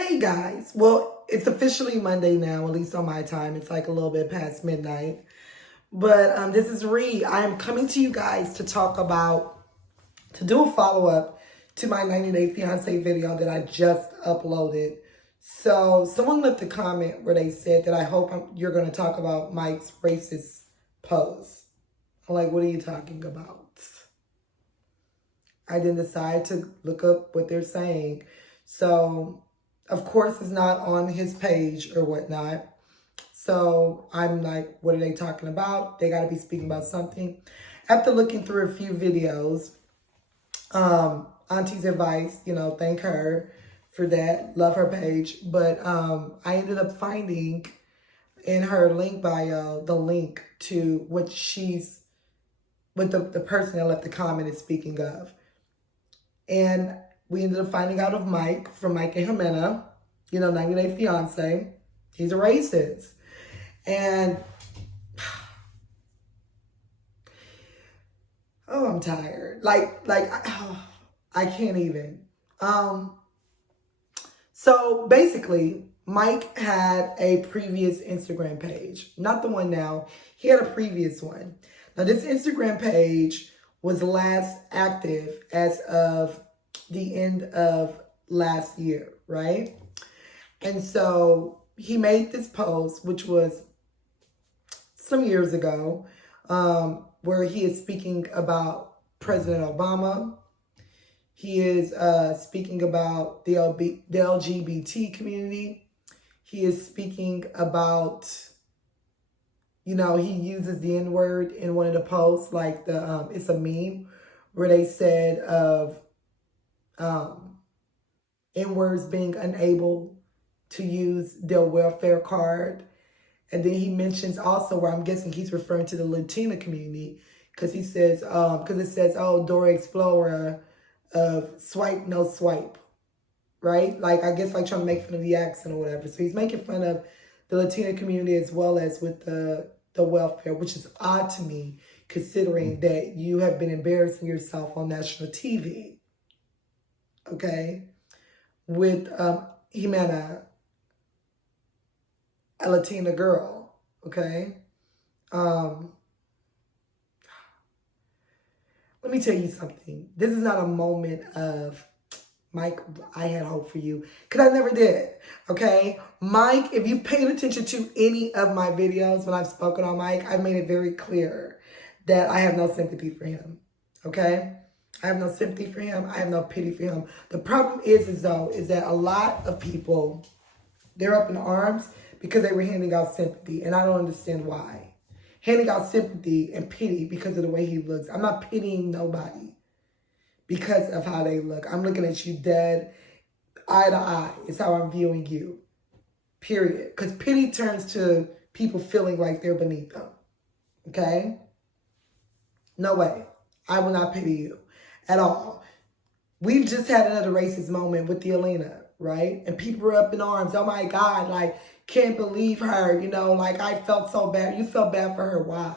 Hey guys, well, it's officially Monday now, at least on my time. It's like a little bit past midnight. But this is Ree. I am coming to you guys to to do a follow-up to my 90 Day Fiance video that I just uploaded. So someone left a comment where they said that I hope you're going to talk about Mike's racist post. I'm like, what are you talking about? I then decide to look up what they're saying. So, of course, it's not on his page or whatnot. So I'm like, what are they talking about? They got to be speaking about something. After looking through a few videos, Auntie's advice, thank her for that. Love her page. But I ended up finding in her link bio the link to what the person that left the comment is speaking of. And we ended up finding out of Mike, from Mike and Jimena, 90 Day Fiance. He's a racist. And, oh, I'm tired. I can't even. So basically, Mike had a previous Instagram page. Not the one now. He had a previous one. Now, this Instagram page was last active as of the end of last year, right? And so he made this post, which was some years ago, where he is speaking about President Obama. He is speaking about the LGBT community. He is speaking about, he uses the N-word in one of the posts, like it's a meme where they said of N-words being unable to use their welfare card. And then he mentions also, where I'm guessing he's referring to the Latina community, because he says, because it says, oh, Dora Explorer of swipe, no swipe, right? Like, I guess like trying to make fun of the accent or whatever. So he's making fun of the Latina community as well as with the welfare, which is odd to me, considering that you have been embarrassing yourself on national TV, okay, with Jimena, a Latina girl, okay? Let me tell you something. This is not a moment of, Mike, I had hope for you, because I never did, okay? Mike, if you've paid attention to any of my videos when I've spoken on Mike, I've made it very clear that I have no sympathy for him, okay? I have no sympathy for him. I have no pity for him. The problem is that a lot of people, they're up in arms because they were handing out sympathy, and I don't understand why. Handing out sympathy and pity because of the way he looks. I'm not pitying nobody because of how they look. I'm looking at you dead, eye to eye. It's how I'm viewing you, period. Because pity turns to people feeling like they're beneath them, okay? No way. I will not pity you at all. We've just had another racist moment with the Alina, right? And people were up in arms. Oh my God, like, can't believe her, like, I felt so bad. You felt bad for her. Why?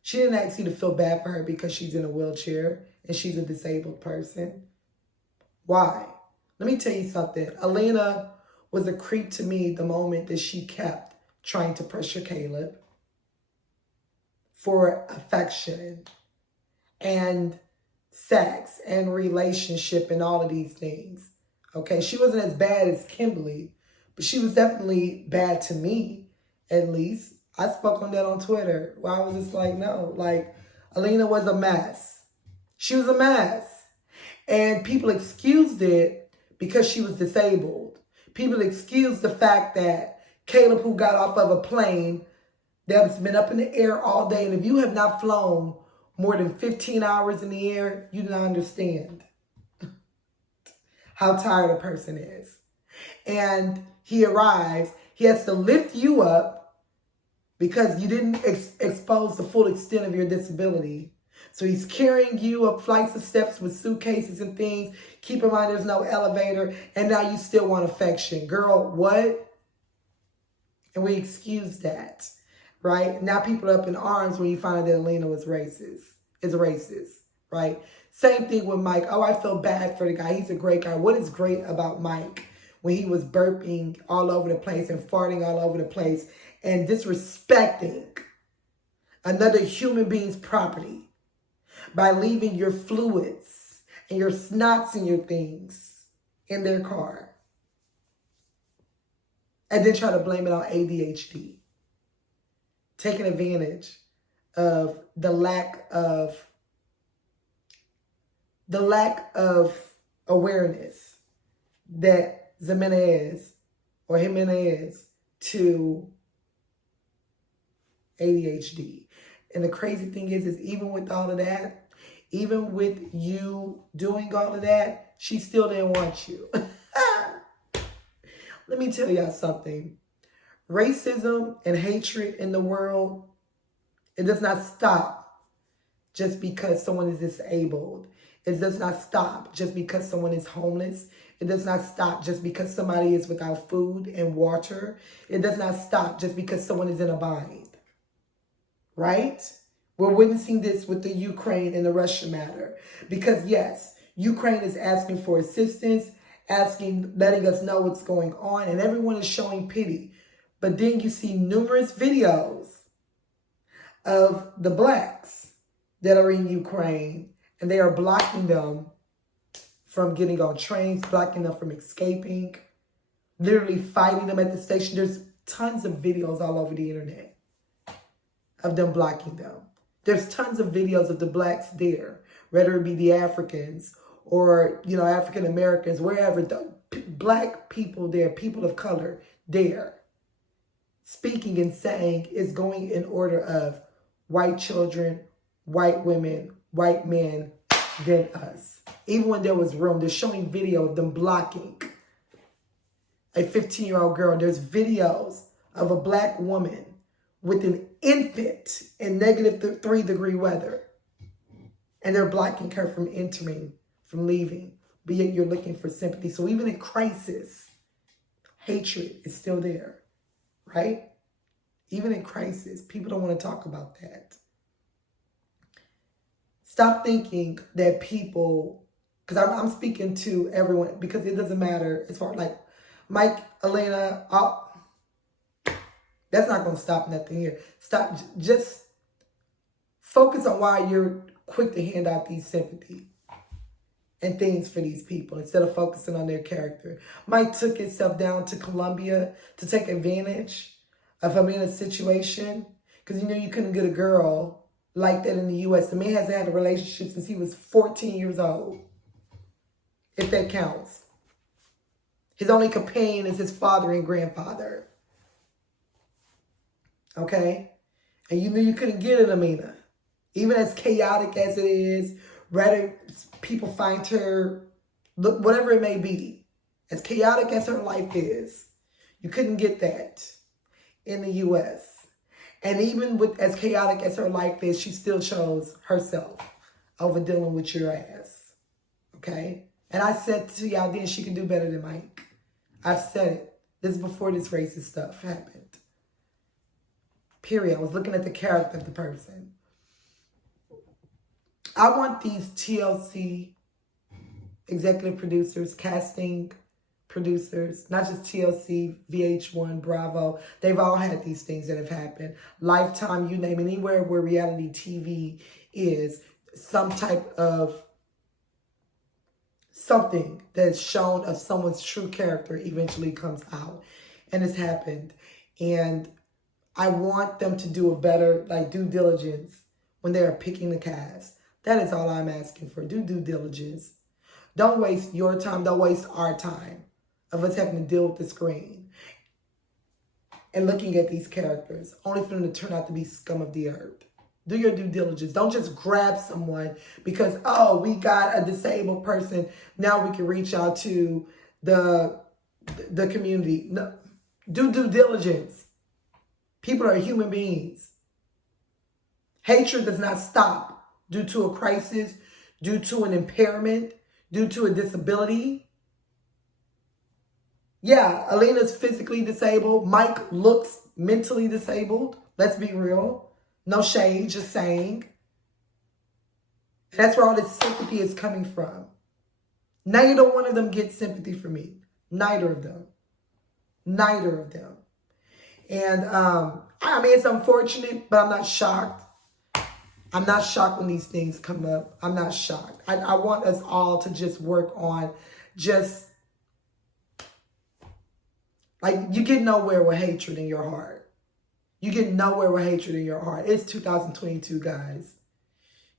She didn't ask you to feel bad for her because she's in a wheelchair and she's a disabled person. Why? Let me tell you something. Alina was a creep to me the moment that she kept trying to pressure Caleb for affection and sex and relationship and all of these things. Okay, she wasn't as bad as Kimberly, but she was definitely bad to me, at least. I spoke on that on Twitter, where I was just like, no, like, Alina was a mess. She was a mess. And people excused it because she was disabled. People excused the fact that Caleb, who got off of a plane that's been up in the air all day, and if you have not flown more than 15 hours in the air, you do not understand how tired a person is. And he arrives, he has to lift you up because you didn't expose the full extent of your disability. So he's carrying you up flights of steps with suitcases and things. Keep in mind there's no elevator, and now you still want affection. Girl, what? And we excuse that, right? Now people are up in arms when you find out that Alina was racist, right? Same thing with Mike. Oh, I feel bad for the guy. He's a great guy. What is great about Mike? when he was burping all over the place and farting all over the place and disrespecting another human being's property by leaving your fluids and your snots and your things in their car. And then try to blame it on ADHD. Taking advantage of the lack of awareness that Jimenez to ADHD. And the crazy thing is even with all of that, even with you doing all of that, she still didn't want you. Let me tell y'all something. Racism and hatred in the world, it does not stop just because someone is disabled. It does not stop just because someone is homeless. It does not stop just because somebody is without food and water. It does not stop just because someone is in a bind. Right? We're witnessing this with the Ukraine and the Russia matter. Because yes, Ukraine is asking for assistance, letting us know what's going on, and everyone is showing pity. But then you see numerous videos of the blacks that are in Ukraine, and they are blocking them from getting on trains, blocking them from escaping, literally fighting them at the station. There's tons of videos all over the internet of them blocking them. There's tons of videos of the blacks there, whether it be the Africans or, African Americans, wherever, the black people there, people of color there, speaking and saying is going in order of white children, white women, white men, then us. Even when there was room, they're showing video of them blocking a 15-year-old girl. There's videos of a black woman with an infant in negative 3-degree weather. And they're blocking her from entering, from leaving. But yet you're looking for sympathy. So even in crisis, hatred is still there, right? Even in crisis, people don't want to talk about that. Stop thinking that people, because I'm speaking to everyone, because it doesn't matter as far like Mike, Elena, that's not going to stop nothing here. Stop, just focus on why you're quick to hand out these sympathy and things for these people instead of focusing on their character. Mike took himself down to Colombia to take advantage of Amina's situation because you couldn't get a girl like that in the U.S. The man hasn't had a relationship since he was 14 years old, if that counts. His only companion is his father and grandfather. Okay? And you knew you couldn't get an Amina. Even as chaotic as it is, rather people find her, look, whatever it may be, as chaotic as her life is, you couldn't get that in the U.S. And even with as chaotic as her life is, she still chose herself over dealing with your ass. Okay? And I said to y'all then she can do better than Mike. I've said it. This is before this racist stuff happened. Period. I was looking at the character of the person. I want these TLC executive producers, casting producers, not just TLC, VH1, Bravo. They've all had these things that have happened. Lifetime, you name it, anywhere where reality TV is, some type of something that's shown of someone's true character eventually comes out. And it's happened. And I want them to do a better, due diligence when they are picking the cast. That is all I'm asking for. Do due diligence. Don't waste your time. Don't waste our time of us having to deal with the screen and looking at these characters, only for them to turn out to be scum of the earth. Do your due diligence. Don't just grab someone because, oh, we got a disabled person. Now we can reach out to the community. No, do due diligence. People are human beings. Hatred does not stop due to a crisis, due to an impairment, due to a disability. Yeah, Alina's physically disabled. Mike looks mentally disabled. Let's be real. No shade, just saying. That's where all this sympathy is coming from. Neither one of them gets sympathy from me. Neither of them. Neither of them. And I mean, it's unfortunate, but I'm not shocked. I'm not shocked when these things come up. I'm not shocked. I want us all to just work on just, like, you get nowhere with hatred in your heart. You get nowhere with hatred in your heart. It's 2022, guys.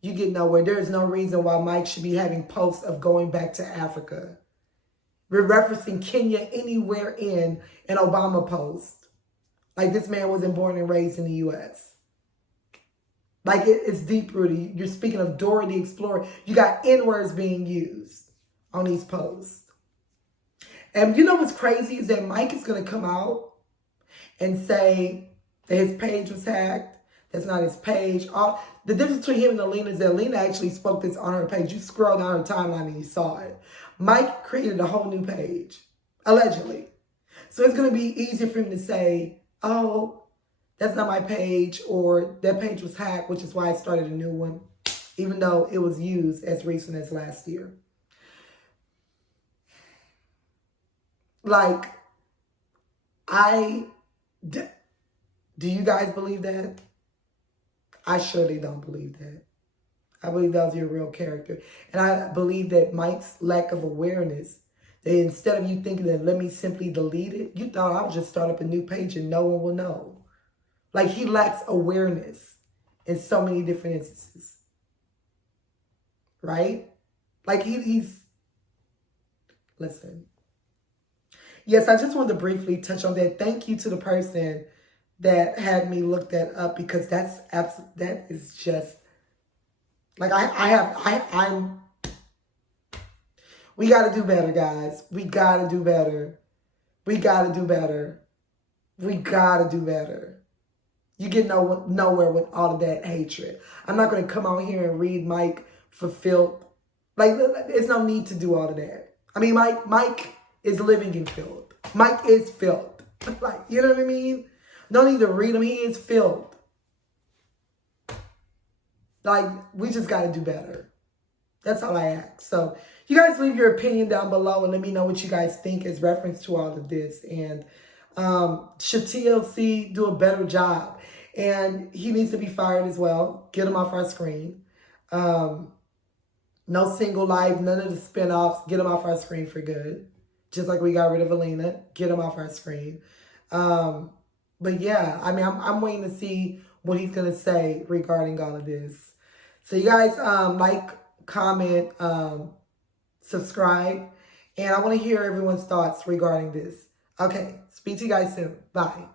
You get nowhere. There is no reason why Mike should be having posts of going back to Africa. We're referencing Kenya anywhere in an Obama post. Like, this man wasn't born and raised in the U.S. Like, it's deep-rooted. You're speaking of Dora the Explorer. You got N-words being used on these posts. And you know what's crazy is that Mike is going to come out and say that his page was hacked. That's not his page. The difference between him and Alina is that Alina actually spoke this on her page. You scroll down her timeline and you saw it. Mike created a whole new page, allegedly. So it's going to be easier for him to say, oh, that's not my page, or that page was hacked, which is why I started a new one, even though it was used as recent as last year. Like, do you guys believe that? I surely don't believe that. I believe that was your real character. And I believe that Mike's lack of awareness, that instead of you thinking that let me simply delete it, you thought I would just start up a new page and no one will know. Like, he lacks awareness in so many different instances. Right? Like, he's... Listen. Yes, I just wanted to briefly touch on that. Thank you to the person that had me look that up, because that is just... Like, we got to do better, guys. We got to do better. We got to do better. We got to do better. You get nowhere with all of that hatred. I'm not going to come out here and read Mike for filth. Like, there's no need to do all of that. I mean, Mike is living in filth. Mike is filth. Like, you know what I mean? No need to read him. He is filth. Like, we just got to do better. That's all I ask. So, you guys leave your opinion down below and let me know what you guys think is reference to all of this. And should TLC do a better job? And he needs to be fired as well. Get him off our screen. No single life, none of the spinoffs. Get him off our screen for good. Just like we got rid of Alina. Get him off our screen. But yeah, I mean, I'm waiting to see what he's going to say regarding all of this. So you guys like, comment, subscribe. And I want to hear everyone's thoughts regarding this. Okay, speak to you guys soon. Bye.